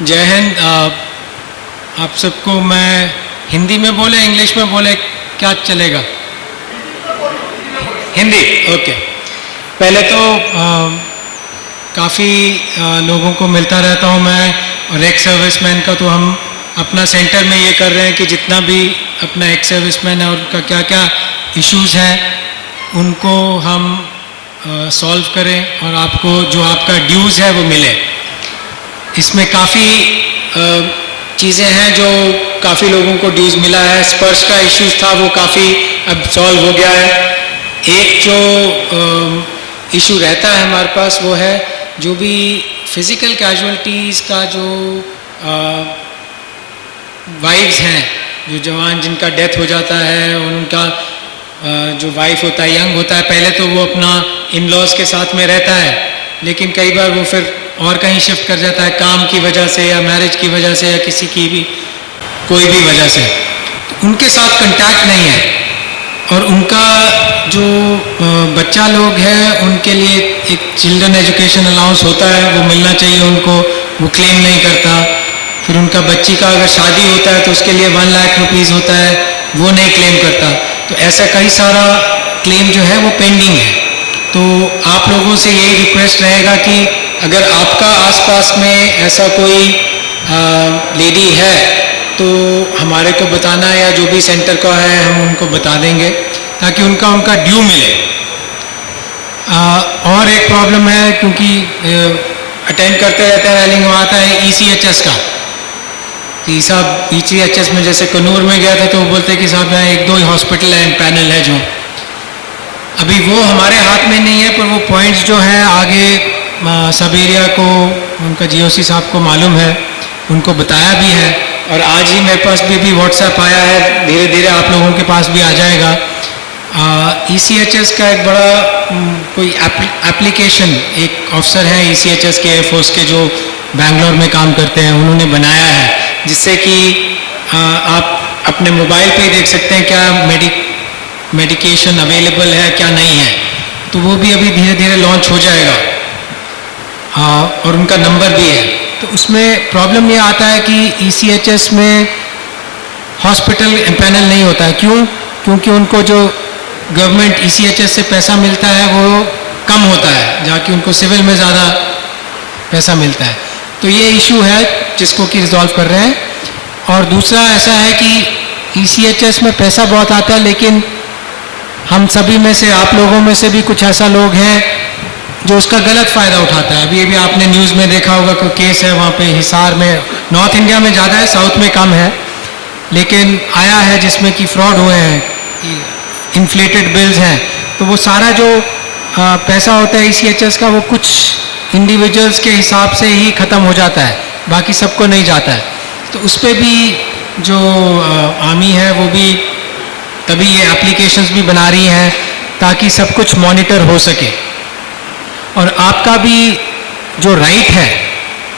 जय हिंद। आप सबको मैं हिंदी में बोले इंग्लिश में बोले क्या चलेगा? हिंदी, ओके। पहले तो काफ़ी लोगों को मिलता रहता हूँ मैं, और एक्स सर्विसमैन का तो हम अपना सेंटर में ये कर रहे हैं कि जितना भी अपना एक्स सर्विसमैन है और उनका क्या क्या इश्यूज़ हैं उनको हम सॉल्व करें और आपको जो आपका ड्यूज़ है वो मिले। इसमें काफ़ी चीज़ें हैं जो काफ़ी लोगों को ड्यूज़ मिला है। स्पर्श का इश्यूज था वो काफ़ी अब सॉल्व हो गया है। एक जो इशू रहता है हमारे पास वो है जो भी फिज़िकल कैजुअलिटीज़ का जो वाइफ्स हैं, जो जवान जिनका डेथ हो जाता है और उनका जो वाइफ होता है यंग होता है, पहले तो वो अपना इन लॉज के साथ में रहता है, लेकिन कई बार वो फिर और कहीं शिफ्ट कर जाता है काम की वजह से या मैरिज की वजह से या किसी की भी कोई भी वजह से, तो उनके साथ कांटेक्ट नहीं है। और उनका जो बच्चा लोग हैं उनके लिए एक चिल्ड्रन एजुकेशन अलाउंस होता है, वो मिलना चाहिए उनको, वो क्लेम नहीं करता। फिर उनका बच्ची का अगर शादी होता है तो उसके लिए 1 लाख रुपीज़ होता है, वो नहीं क्लेम करता। तो ऐसा कई सारा क्लेम जो है वो पेंडिंग है। तो आप लोगों से यही रिक्वेस्ट रहेगा कि अगर आपका आसपास में ऐसा कोई लेडी है तो हमारे को बताना, या जो भी सेंटर का है हम उनको बता देंगे ताकि उनका ड्यू मिले। और एक प्रॉब्लम है, क्योंकि अटेंड करते रहते हैं रैलिंग में आता है ECHS का कि साहब ECHS में जैसे कन्नूर में गया था तो वो बोलते कि साहब यहाँ 1-2 ही हॉस्पिटल है, पैनल है, जो अभी वो हमारे हाथ में नहीं है, पर वो पॉइंट्स जो हैं आगे सब एरिया को उनका GOC साहब को मालूम है, उनको बताया भी है। और आज ही मेरे पास भी व्हाट्सएप आया है, धीरे धीरे आप लोगों के पास भी आ जाएगा। ECHS का एक बड़ा कोई एप्लीकेशन एक ऑफिसर है ECHS के एयरफोर्स के जो बैंगलोर में काम करते हैं, उन्होंने बनाया है, जिससे कि आप अपने मोबाइल पे ही देख सकते हैं क्या मेडिकेशन अवेलेबल है क्या नहीं है। तो वो भी अभी धीरे धीरे लॉन्च हो जाएगा, और उनका नंबर भी है। तो उसमें प्रॉब्लम ये आता है कि ECHS में हॉस्पिटल पैनल नहीं होता है। क्यों? क्योंकि उनको जो गवर्नमेंट ECHS से पैसा मिलता है वो कम होता है, जहाँ उनको सिविल में ज़्यादा पैसा मिलता है। तो ये इशू है जिसको कि रिजॉल्व कर रहे हैं। और दूसरा ऐसा है कि ECHS में पैसा बहुत आता है, लेकिन हम सभी में से, आप लोगों में से भी कुछ ऐसा लोग हैं जो उसका गलत फ़ायदा उठाता है। अभी आपने न्यूज़ में देखा होगा कोई केस है वहाँ पे हिसार में, नॉर्थ इंडिया में ज़्यादा है, साउथ में कम है, लेकिन आया है जिसमें कि फ्रॉड हुए हैं, इन्फ्लेटेड बिल्स हैं। तो वो सारा जो पैसा होता है ECHS का वो कुछ इंडिविजुअल्स के हिसाब से ही ख़त्म हो जाता है, बाकी सबको नहीं जाता है। तो उस पर भी जो आर्मी है वो भी तभी ये एप्लीकेशंस भी बना रही हैं ताकि सब कुछ मॉनिटर हो सके। और आपका भी जो राइट है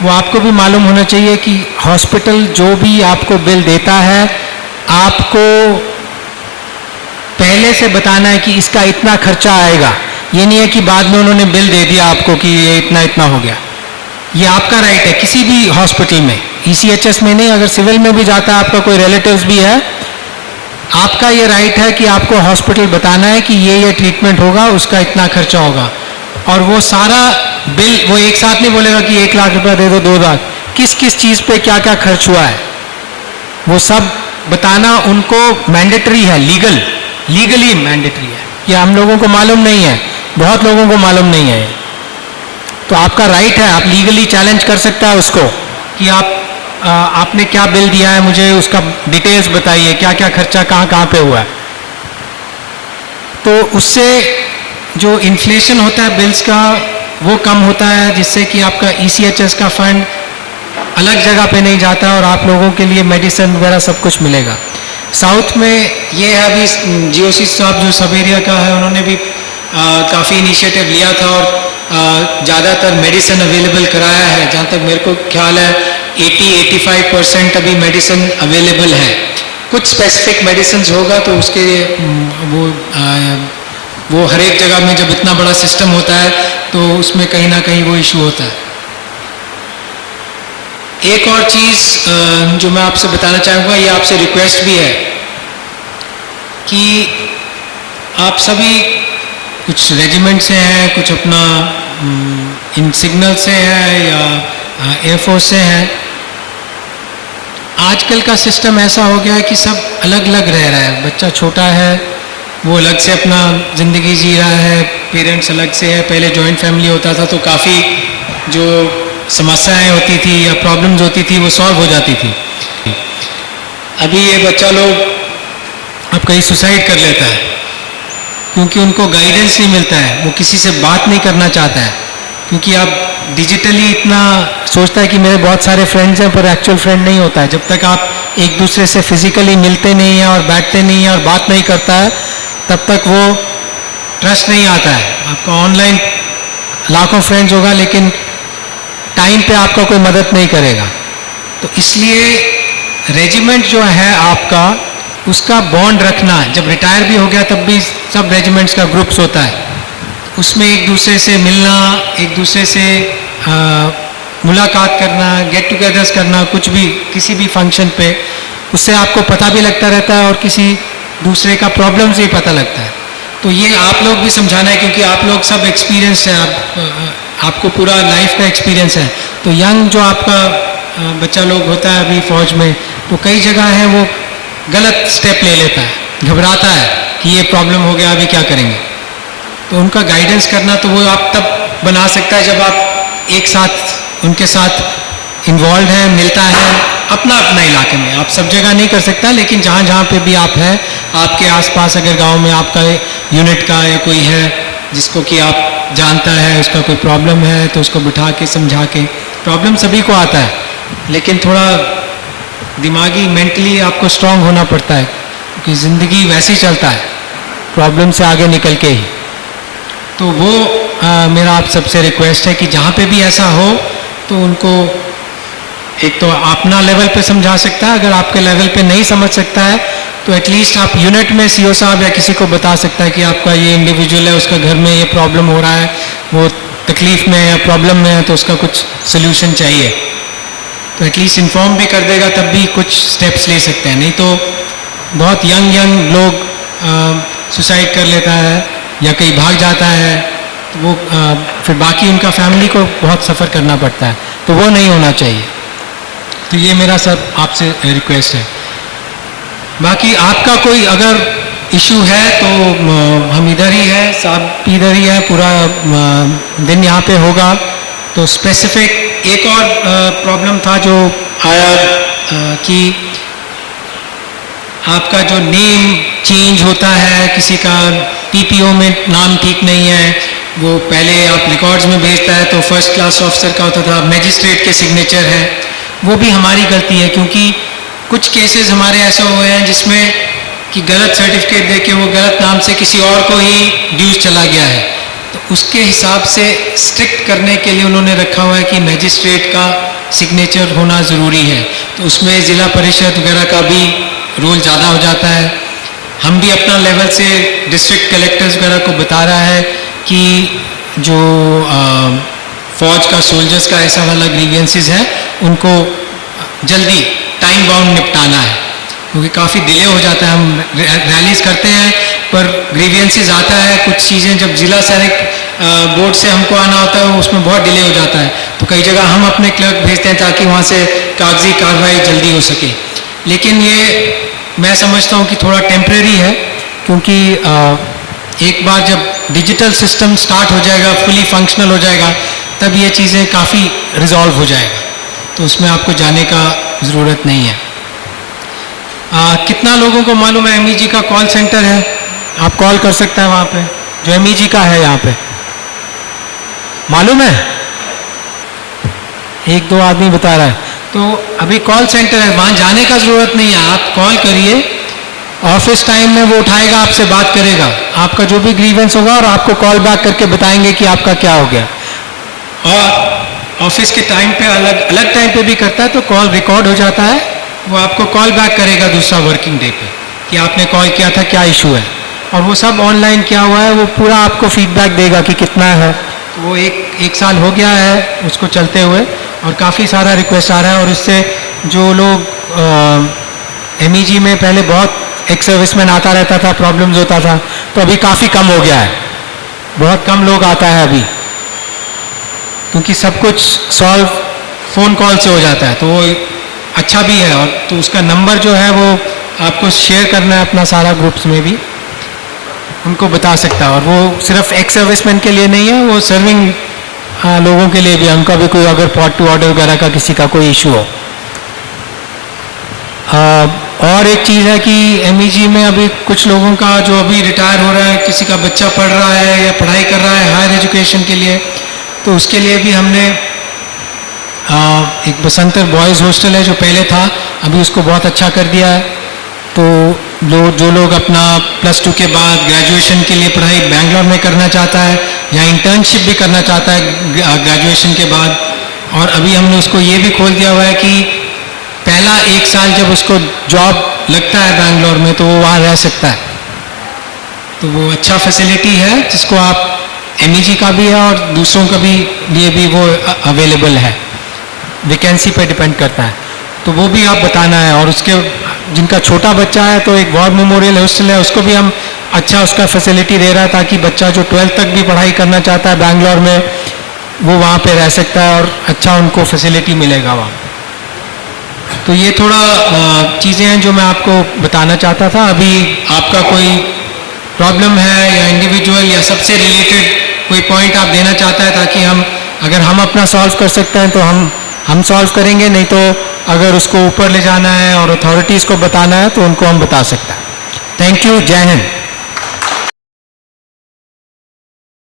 वो आपको भी मालूम होना चाहिए कि हॉस्पिटल जो भी आपको बिल देता है आपको पहले से बताना है कि इसका इतना खर्चा आएगा। ये नहीं है कि बाद में उन्होंने बिल दे दिया आपको कि ये इतना हो गया। ये आपका राइट है किसी भी हॉस्पिटल में, ECHS में नहीं, अगर सिविल में भी जाता है आपका कोई रिलेटिव्स भी है, आपका ये राइट है कि आपको हॉस्पिटल बताना है कि ये ट्रीटमेंट होगा, उसका इतना खर्चा होगा। और वो सारा बिल वो एक साथ नहीं बोलेगा कि 1 लाख रुपया दे दो, 2 लाख, किस किस चीज़ पे क्या क्या खर्च हुआ है वो सब बताना उनको मैंडेटरी है, लीगली मैंडेटरी है। ये हम लोगों को मालूम नहीं है, बहुत लोगों को मालूम नहीं है। तो आपका राइट है, आप लीगली चैलेंज कर सकता है उसको कि आपने क्या बिल दिया है, मुझे उसका डिटेल्स बताइए, क्या क्या खर्चा कहाँ पे हुआ है। तो उससे जो इन्फ्लेशन होता है बिल्स का वो कम होता है, जिससे कि आपका ECHS का फंड अलग जगह पे नहीं जाता और आप लोगों के लिए मेडिसिन वगैरह सब कुछ मिलेगा। साउथ में ये है, अभी GOC साहब जो सब एरिया का है उन्होंने भी काफ़ी इनिशिएटिव लिया था और ज़्यादातर मेडिसिन अवेलेबल कराया है। जहाँ तक मेरे को ख्याल है 80-85% अभी मेडिसिन अवेलेबल है। कुछ स्पेसिफिक मेडिसिन होगा तो उसके वो हर एक जगह में जब इतना बड़ा सिस्टम होता है तो उसमें कहीं ना कहीं वो इशू होता है। एक और चीज़ जो मैं आपसे बताना चाहूँगा, ये आपसे रिक्वेस्ट भी है कि आप सभी कुछ रेजिमेंट से हैं, कुछ अपना इन सिग्नल से है या एयरफोर्स से हैं। आजकल का सिस्टम ऐसा हो गया है कि सब अलग अलग रह रहा है। बच्चा छोटा है, वो अलग से अपना ज़िंदगी जी रहा है, पेरेंट्स अलग से है। पहले जॉइंट फैमिली होता था तो काफ़ी जो समस्याएं होती थी या प्रॉब्लम्स होती थी वो सॉल्व हो जाती थी। अभी ये बच्चा लोग अब कहीं सुसाइड कर लेता है क्योंकि उनको गाइडेंस नहीं मिलता है, वो किसी से बात नहीं करना चाहता है क्योंकि अब डिजिटली इतना सोचता है कि मेरे बहुत सारे फ्रेंड्स हैं, पर एक्चुअल फ्रेंड नहीं होता है। जब तक आप एक दूसरे से फिजिकली मिलते नहीं हैं और बैठते नहीं हैं और बात नहीं करता है, तब तक वो ट्रस्ट नहीं आता है। आपका ऑनलाइन लाखों फ्रेंड्स होगा लेकिन टाइम पे आपका कोई मदद नहीं करेगा। तो इसलिए रेजिमेंट जो है आपका, उसका बॉन्ड रखना, जब रिटायर भी हो गया तब भी सब रेजिमेंट्स का ग्रुप्स होता है, उसमें एक दूसरे से मिलना, एक दूसरे से मुलाकात करना, गेट टुगेदर्स करना, कुछ भी किसी भी फंक्शन पे, उससे आपको पता भी लगता रहता है और किसी दूसरे का प्रॉब्लम्स भी पता लगता है। तो ये आप लोग भी समझाना है क्योंकि आप लोग सब एक्सपीरियंस हैं, आपको पूरा लाइफ का एक्सपीरियंस है। तो यंग जो आपका बच्चा लोग होता है अभी फौज में, तो कई जगह है वो गलत स्टेप ले लेता है, घबराता है कि ये प्रॉब्लम हो गया, अभी क्या करेंगे। तो उनका गाइडेंस करना तो वो आप तब बना सकता है जब आप एक साथ उनके साथ इन्वॉल्व हैं, मिलता है अपना अपना इलाके में। आप सब जगह नहीं कर सकता, लेकिन जहाँ जहाँ पे भी आप हैं, आपके आसपास अगर गांव में आपका यूनिट का या कोई है जिसको कि आप जानता है, उसका कोई प्रॉब्लम है, तो उसको बिठा के समझा के, प्रॉब्लम सभी को आता है लेकिन थोड़ा दिमागी मेंटली आपको स्ट्रांग होना पड़ता है क्योंकि ज़िंदगी वैसे ही चलता है, प्रॉब्लम से आगे निकल के ही। तो वो मेरा आप सबसे रिक्वेस्ट है कि जहाँ पे भी ऐसा हो तो उनको एक तो अपना लेवल पे समझा सकता है, अगर आपके लेवल पे नहीं समझ सकता है तो एटलीस्ट आप यूनिट में सीओ साहब या किसी को बता सकता है कि आपका ये इंडिविजुअल है, उसका घर में ये प्रॉब्लम हो रहा है, वो तकलीफ़ में है या प्रॉब्लम में है, तो उसका कुछ सोल्यूशन चाहिए। तो एटलीस्ट इन्फॉर्म भी कर देगा, तब भी कुछ स्टेप्स ले सकते हैं। नहीं तो बहुत यंग लोग सुसाइड कर लेता है या कहीं भाग जाता है, तो वो फिर बाकी उनका फैमिली को बहुत सफ़र करना पड़ता है, तो वो नहीं होना चाहिए। तो ये मेरा सब आपसे रिक्वेस्ट है। बाकी आपका कोई अगर इशू है तो हम इधर ही है, साहब इधर ही है, पूरा दिन यहाँ पे होगा। तो स्पेसिफिक एक और प्रॉब्लम था जो आया कि आपका जो नेम चेंज होता है, किसी का पीपीओ में नाम ठीक नहीं है, वो पहले आप रिकॉर्ड्स में भेजता है तो फर्स्ट क्लास ऑफिसर का होता था, मैजिस्ट्रेट के सिग्नेचर है। वो भी हमारी गलती है क्योंकि कुछ केसेस हमारे ऐसे हुए हैं जिसमें कि गलत सर्टिफिकेट देके वो गलत नाम से किसी और को ही ड्यूज चला गया है। तो उसके हिसाब से स्ट्रिक्ट करने के लिए उन्होंने रखा हुआ है कि मैजिस्ट्रेट का सिग्नेचर होना ज़रूरी है। तो उसमें ज़िला परिषद वगैरह का भी रोल ज़्यादा हो जाता है। हम भी अपना लेवल से डिस्ट्रिक्ट कलेक्टर्स वगैरह को बता रहा है कि जो फौज का सोल्जर्स का ऐसा वाला ग्रीवियंसेस है उनको जल्दी टाइम बाउंड निपटाना है क्योंकि काफ़ी डिले हो जाता है। हम रैलीज करते हैं पर ग्रीवियंसेस आता है, कुछ चीज़ें जब जिला सैनिक बोर्ड से हमको आना होता है उसमें बहुत डिले हो जाता है। तो कई जगह हम अपने क्लर्क भेजते हैं ताकि वहाँ से कागजी कार्रवाई जल्दी हो सके। लेकिन ये मैं समझता हूँ कि थोड़ा टेम्प्रेरी है क्योंकि एक बार जब डिजिटल सिस्टम स्टार्ट हो जाएगा, फुली फंक्शनल हो जाएगा, तब ये चीज़ें काफ़ी रिजॉल्व हो जाएगा। तो उसमें आपको जाने का ज़रूरत नहीं है। कितना लोगों को मालूम है एमईजी का कॉल सेंटर है? आप कॉल कर सकते हैं वहाँ पे, जो एमईजी का है यहाँ पे, मालूम है? एक दो आदमी बता रहा है। तो अभी कॉल सेंटर है, वहाँ जाने का ज़रूरत नहीं है। आप कॉल करिए, ऑफिस टाइम में वो उठाएगा, आपसे बात करेगा, आपका जो भी ग्रीवेंस होगा और आपको कॉल बैक करके बताएंगे कि आपका क्या हो गया। और ऑफिस के टाइम पे अलग अलग टाइम पे भी करता है तो कॉल रिकॉर्ड हो जाता है, वो आपको कॉल बैक करेगा दूसरा वर्किंग डे पे कि आपने कॉल किया था, क्या इशू है। और वो सब ऑनलाइन क्या हुआ है वो पूरा आपको फीडबैक देगा कि कितना है। तो वो एक साल हो गया है उसको चलते हुए, और काफ़ी सारा रिक्वेस्ट आ रहा है। और इससे जो लोग MEG में पहले बहुत एक सर्विसमैन आता रहता था, प्रॉब्लम्स होता था, तो अभी काफ़ी कम हो गया है, बहुत कम लोग आता है अभी, क्योंकि सब कुछ सॉल्व फ़ोन कॉल से हो जाता है, तो वो अच्छा भी है। और तो उसका नंबर जो है वो आपको शेयर करना है अपना सारा ग्रुप्स में भी, उनको बता सकता है। और वो सिर्फ एक्स सर्विसमैन के लिए नहीं है, वो सर्विंग लोगों के लिए भी, उनका भी कोई अगर पॉट टू ऑर्डर वगैरह का किसी का कोई इशू हो। और एक चीज़ है कि MEG में अभी कुछ लोगों का जो अभी रिटायर हो रहा है, किसी का बच्चा पढ़ रहा है या पढ़ाई कर रहा है हायर एजुकेशन के लिए, तो उसके लिए भी हमने एक बसंतर बॉयज़ हॉस्टल है जो पहले था, अभी उसको बहुत अच्छा कर दिया है। तो जो लोग अपना +2 के बाद ग्रेजुएशन के लिए पढ़ाई बेंगलोर में करना चाहता है या इंटर्नशिप भी करना चाहता है ग्रेजुएशन के बाद, और अभी हमने उसको ये भी खोल दिया हुआ है कि पहला 1 साल जब उसको जॉब लगता है बेंगलोर में तो वो वहाँ रह सकता है। तो वो अच्छा फैसिलिटी है जिसको आप MEG का भी है और दूसरों का भी लिए भी वो अवेलेबल है, वैकेंसी पे डिपेंड करता है। तो वो भी आप बताना है। और उसके जिनका छोटा बच्चा है तो एक वॉर मेमोरियल हॉस्टल है, उसको भी हम अच्छा उसका फैसिलिटी दे रहा है, ताकि बच्चा जो 12th तक भी पढ़ाई करना चाहता है बेंगलोर में वो वहाँ पे रह सकता है और अच्छा उनको फैसिलिटी मिलेगा वहाँ। तो ये थोड़ा चीज़ें हैं जो मैं आपको बताना चाहता था। अभी आपका कोई प्रॉब्लम है या इंडिविजुअल या सबसे रिलेटेड कोई पॉइंट आप देना चाहता है, ताकि अगर हम अपना सॉल्व कर सकते हैं तो हम सॉल्व करेंगे, नहीं तो अगर उसको ऊपर ले जाना है और अथॉरिटीज़ को बताना है तो उनको हम बता सकते हैं। थैंक यू, जय हिंद।